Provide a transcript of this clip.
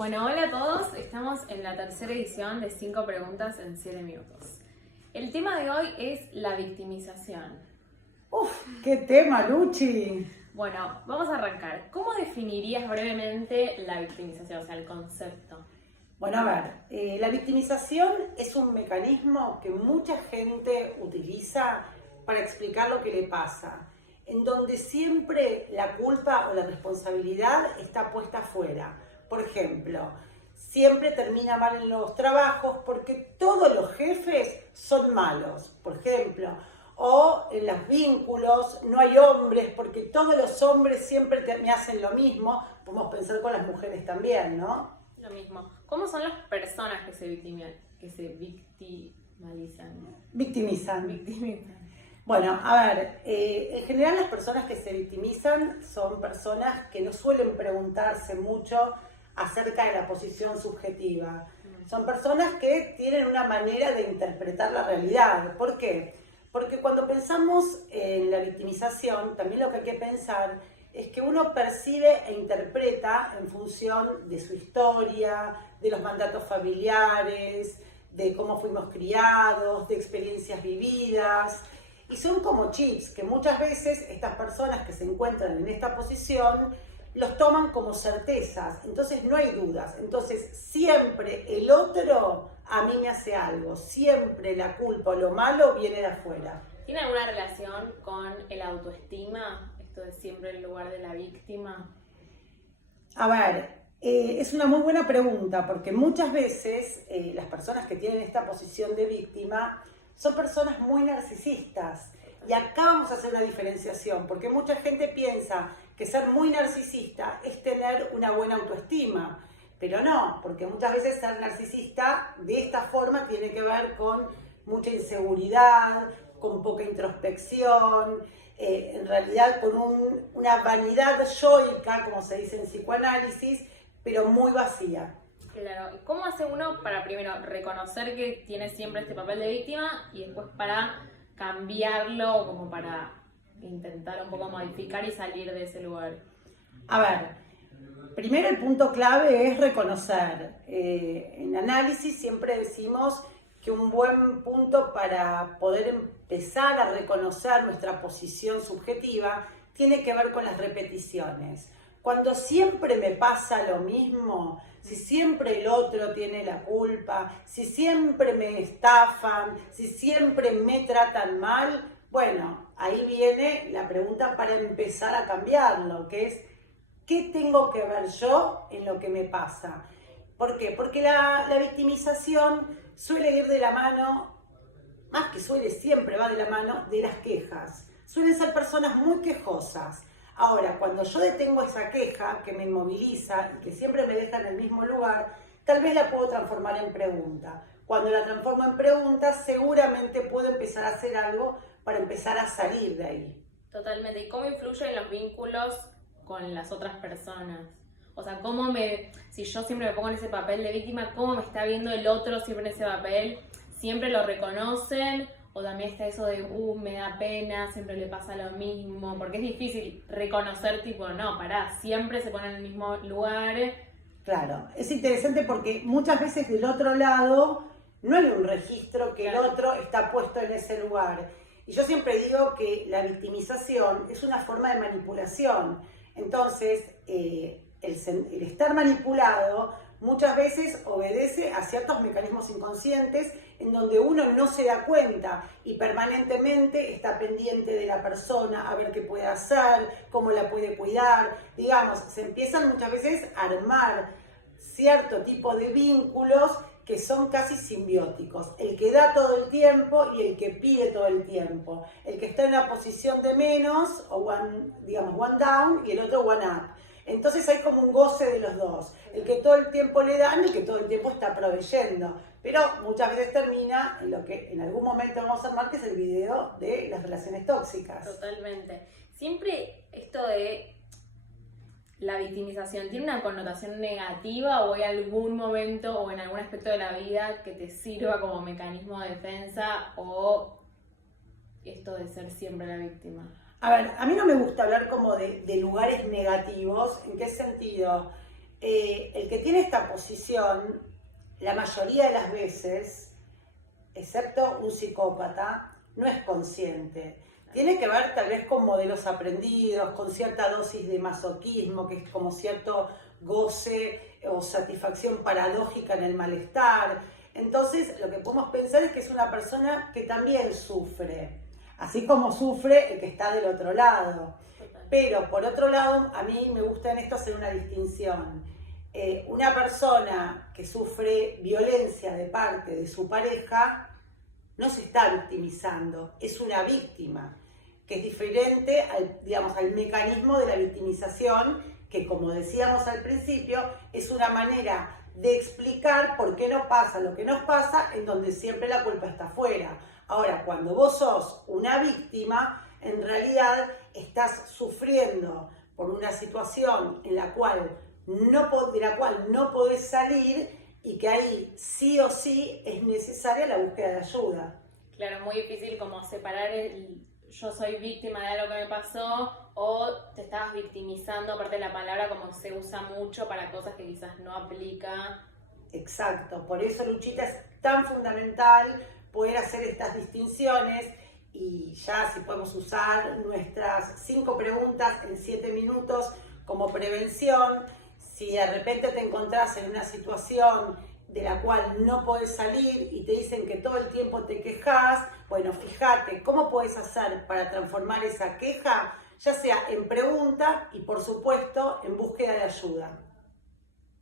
Bueno, hola a todos, estamos en la tercera edición de 5 preguntas en 7 minutos. El tema de hoy es la victimización. ¡Uf! ¡Qué tema, Luchi! Bueno, vamos a arrancar. ¿Cómo definirías brevemente la victimización, o sea, el concepto? Bueno, a ver, la victimización es un mecanismo que mucha gente utiliza para explicar lo que le pasa, en donde siempre la culpa o la responsabilidad está puesta afuera. Por ejemplo, siempre termina mal en los trabajos porque todos los jefes son malos, por ejemplo. O en los vínculos no hay hombres porque todos los hombres siempre me hacen lo mismo. Podemos pensar con las mujeres también, ¿no? Lo mismo. ¿Cómo son las personas que se victimizan? Victimizan. Bueno, a ver, en general las personas que se victimizan son personas que no suelen preguntarse mucho acerca de la posición subjetiva. Son personas que tienen una manera de interpretar la realidad. ¿Por qué? Porque cuando pensamos en la victimización, también lo que hay que pensar es que uno percibe e interpreta en función de su historia, de los mandatos familiares, de cómo fuimos criados, de experiencias vividas. Y son como chips que muchas veces estas personas que se encuentran en esta posición los toman como certezas, entonces no hay dudas. Entonces siempre el otro a mí me hace algo, siempre la culpa o lo malo viene de afuera. ¿Tiene alguna relación con el autoestima? Esto de siempre el lugar de la víctima. A ver, es una muy buena pregunta porque muchas veces las personas que tienen esta posición de víctima son personas muy narcisistas. Y acá vamos a hacer una diferenciación, porque mucha gente piensa que ser muy narcisista es tener una buena autoestima, pero no, porque muchas veces ser narcisista de esta forma tiene que ver con mucha inseguridad, con poca introspección, en realidad con una vanidad yoica, como se dice en psicoanálisis, pero muy vacía. Claro, ¿y cómo hace uno para primero reconocer que tiene siempre este papel de víctima y después para cambiarlo, como para intentar un poco modificar y salir de ese lugar? A ver, primero el punto clave es reconocer. En análisis siempre decimos que un buen punto para poder empezar a reconocer nuestra posición subjetiva tiene que ver con las repeticiones. Cuando siempre me pasa lo mismo, si siempre el otro tiene la culpa, si siempre me estafan, si siempre me tratan mal, bueno, ahí viene la pregunta para empezar a cambiarlo, que es ¿qué tengo que ver yo en lo que me pasa? ¿Por qué? Porque la victimización suele ir de la mano, más que suele, siempre va de la mano de las quejas. Suelen ser personas muy quejosas. Ahora, cuando yo detengo esa queja que me inmoviliza y que siempre me deja en el mismo lugar, tal vez la puedo transformar en pregunta. Cuando la transformo en pregunta, seguramente puedo empezar a hacer algo para empezar a salir de ahí. Totalmente. ¿Y cómo influyen los vínculos con las otras personas? O sea, si yo siempre me pongo en ese papel de víctima, ¿cómo me está viendo el otro siempre en ese papel? ¿Siempre lo reconocen? O también está eso de, me da pena, siempre le pasa lo mismo, porque es difícil reconocer, tipo, no, pará, siempre se pone en el mismo lugar. Claro, es interesante porque muchas veces del otro lado no hay un registro que Claro. el otro está puesto en ese lugar. Y yo siempre digo que la victimización es una forma de manipulación. Entonces, el estar manipulado muchas veces obedece a ciertos mecanismos inconscientes en donde uno no se da cuenta y permanentemente está pendiente de la persona, a ver qué puede hacer, cómo la puede cuidar. Digamos, se empiezan muchas veces a armar cierto tipo de vínculos que son casi simbióticos. El que da todo el tiempo y el que pide todo el tiempo. El que está en una posición de menos, o one down, y el otro one up. Entonces hay como un goce de los dos. El que todo el tiempo le dan y el que todo el tiempo está proveyendo. Pero muchas veces termina en lo que en algún momento vamos a armar, que es el video de las relaciones tóxicas. Totalmente. Siempre esto de la victimización, ¿tiene una connotación negativa o hay algún momento o en algún aspecto de la vida que te sirva como mecanismo de defensa o esto de ser siempre la víctima? A ver, a mí no me gusta hablar como de lugares negativos. ¿En qué sentido? el que tiene esta posición, la mayoría de las veces, excepto un psicópata, no es consciente. Tiene que ver tal vez con modelos aprendidos, con cierta dosis de masoquismo, que es como cierto goce o satisfacción paradójica en el malestar. Entonces, lo que podemos pensar es que es una persona que también sufre, así como sufre el que está del otro lado. Pero, por otro lado, a mí me gusta en esto hacer una distinción. Una persona que sufre violencia de parte de su pareja no se está victimizando, es una víctima, que es diferente al mecanismo de la victimización, que como decíamos al principio, es una manera de explicar por qué nos pasa lo que nos pasa, en donde siempre la culpa está afuera. Ahora, cuando vos sos una víctima, en realidad estás sufriendo por una situación en la cual de la cual no podés salir, y que ahí sí o sí es necesaria la búsqueda de ayuda. Claro, muy difícil como separar el yo soy víctima de algo que me pasó o te estabas victimizando, aparte de la palabra como se usa mucho para cosas que quizás no aplica. Exacto, por eso, Luchita, es tan fundamental poder hacer estas distinciones, y ya si podemos usar nuestras 5 preguntas en 7 minutos como prevención. Si de repente te encontrás en una situación de la cual no podés salir y te dicen que todo el tiempo te quejas, bueno, fíjate cómo podés hacer para transformar esa queja, ya sea en pregunta y por supuesto en búsqueda de ayuda.